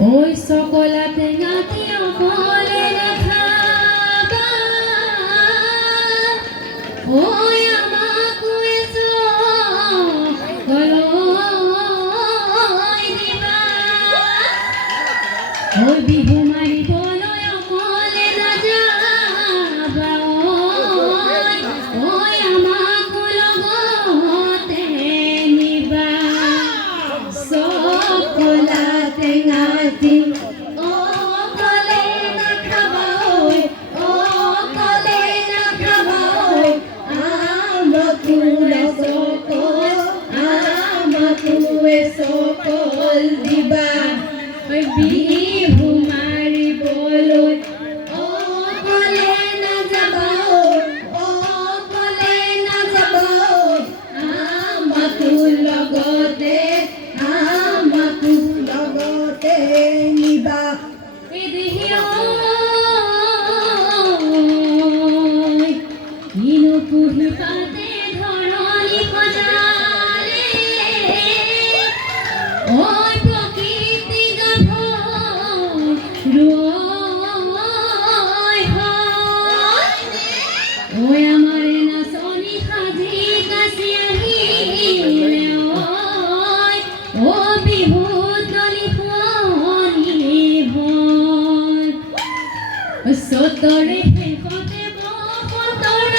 ওই সকলাতে নাকি অকলে দেখাবা ওই আমাকো এসো গলই দিবা ওই বিহু মাৰিবলৈ অকলে নাযাবা ওই আমাকো লগতে নিবা সকলাতে নাকি অকলে নাখাবা অকলে নাখাবা আমাকো সকল দিবা বিহু মাৰিবলৈ অকলে নাযাবা অকলে নাযাবা আমাকো লগতে নিবা কিনো পুহি পাতে ধৰণী সজালে ওই প্ৰকৃতি গাভৰু ওই আমাৰে নাচনি সাজি কাছি আহিলে ও বিহু তলি শুৱনি সতৰে শেষতে বসন্তৰ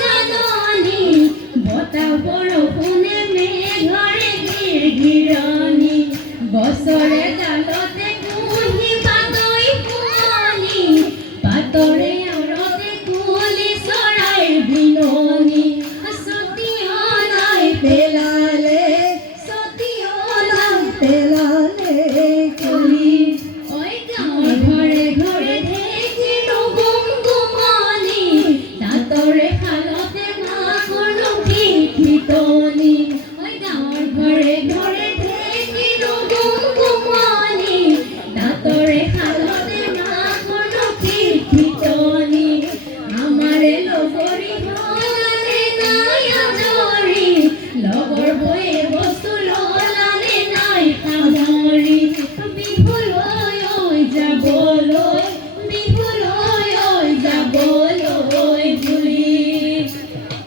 জাননী বতাহ বৰষুণে মেঘৰে গিৰগিৰণি গছৰে ডালতে কুহি পাতই শুৱনি পাতৰে আৰতে কুলি চৰাইৰ বিননি সতিয়নাই পেলালে কুলি ঐ গাঁৱৰ ঘৰে ঘৰে ঢেঁকীৰ গুমগুমনি তাতৰে শালতে মাকৰ লক্ষী কীৰ্তনি ঐ গাঁৱৰ ঘৰে ঘৰে ঢেঁকীৰ গুমগুমনি তাতৰে শালতে মাকৰ লক্ষী কীৰ্তনি আমাৰে লগৰী হলানে নাই আজৰি লগৰ বয়ে বস্তু ললানে নাই সামৰি বিহুলৈ যাবলৈ বুলি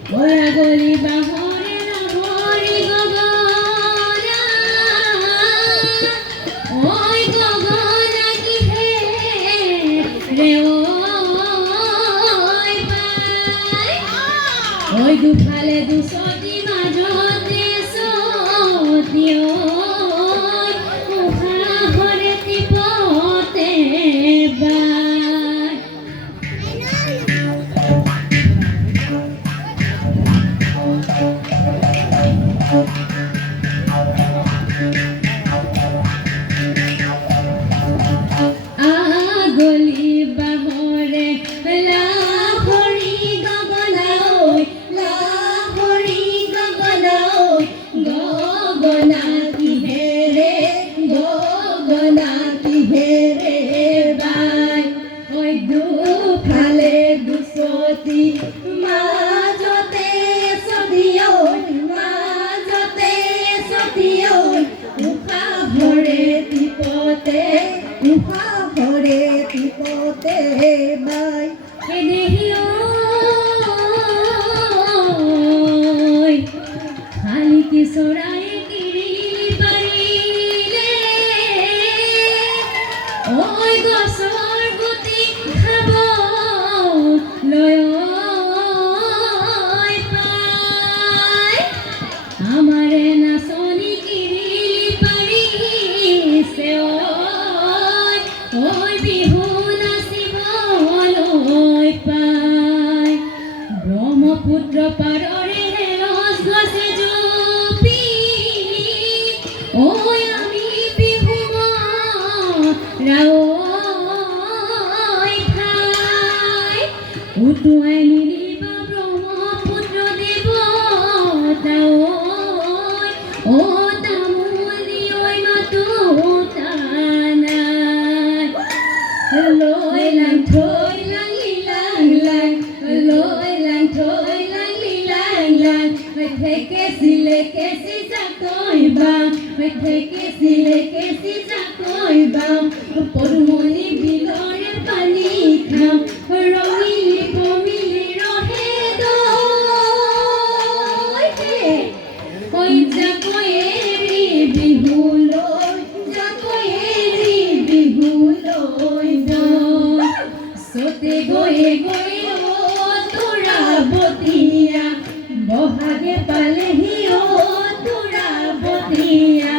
বৰাগলি বাহৰে নামৰি গগনা ঐ গগনা কিহে ৰে ঐ পাই ঐ দুফালে দুচতি মাজতে চতি উশাহৰে টিপতে বাই আগলি বাহৰে লাহৰি গগনা লাহৰি গগনা গগনা কিহেৰে বাই ঐ দুফালে দুচতি মাজতে চতিয় উশাহৰে টিপতে বাই খালি কি চৰাই কিৰিলি পাৰিলে ঐ গছৰ গুটি খাব লয় পাই আমাৰে নাচনি কিৰিলি পাৰিছে ঐ বিহু নাচিবলৈ পাই ব্ৰহ্মপুত্ৰ পাৰৰে ৰস গছে জুপি ঐ আমি বিহু ঠাই উটুৱাই নিদিবা ব্ৰহ্মপুত্ৰ দেৱতা ঐ তামোলি ঐ নতুতা নাই লৈ লাং থৈ লাঙি লাং লাং লৈ লাং থৈ লাঙি লাং লাং কেঁচি জাকৈ বা কেঁচি জাকৈ বাও পদুমণি বিলৰে পানী খাওঁ ৰঙিলি কমিলি ৰহে দৈ ঐ জাকৈ এৰি বিহুলৈ দৈ চতে গৈয়ে তোৰা বতিয়া বহাগে পালেহি তোৰা বতিয়া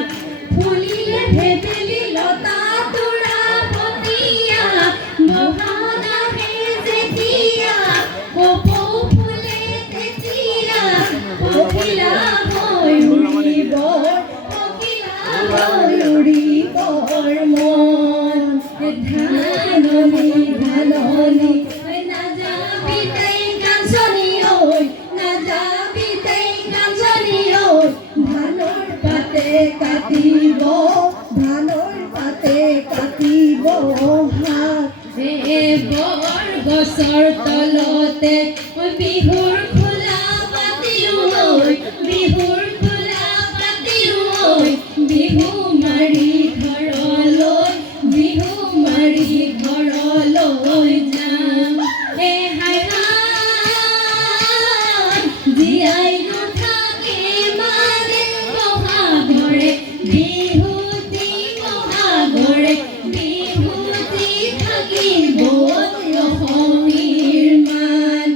ফুলিলে ভেটেলি লতা তোৰা বতিয়া বহাগ আহে যেতিয়া কপৌ ফুলে তেতিয়া পখিলা হৈ উৰিবৰ মন ধাননি নাযাবি তাই কাঞ্চনী ঐ নাযাবি তাই কাঞ্চনী ঐ ধানৰ পাতে কাটিব হাত বৰ গছৰ তলতে বিহুৰ খোলা পাতিও ঐ বিহুৰ খোলা পাতিও ঐ বিহু মাৰি ঘৰলৈ যাম হাই জীয়াই নাথাকে মানে বহাগৰে বিহুতি থাকিব অসমীৰ মান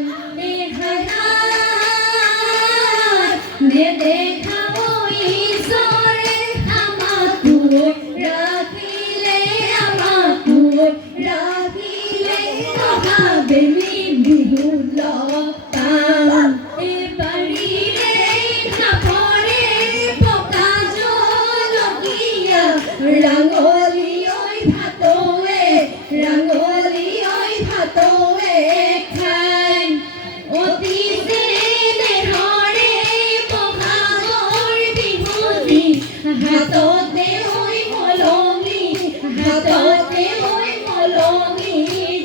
নেদেখা ঈশ্বৰে আমাকো ৰাখিলে বেলি বিহু লগ পাম বাৰীৰে খাপৰে পকা জলকীয়া ৰাঙলী ঐ ভাতৌৱে খাই অতি চেনেহৰে বহাগৰ বিহুটি হাততে ঐ মলঙি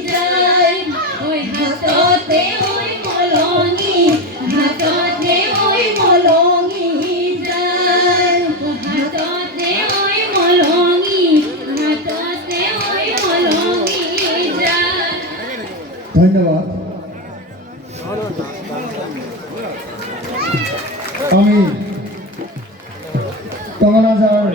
যায় ঐ হাততে ঐ মলঙি যায় হাততে ঐ মলঙি যায়। ধন্যবাদ। আমি কমলাজার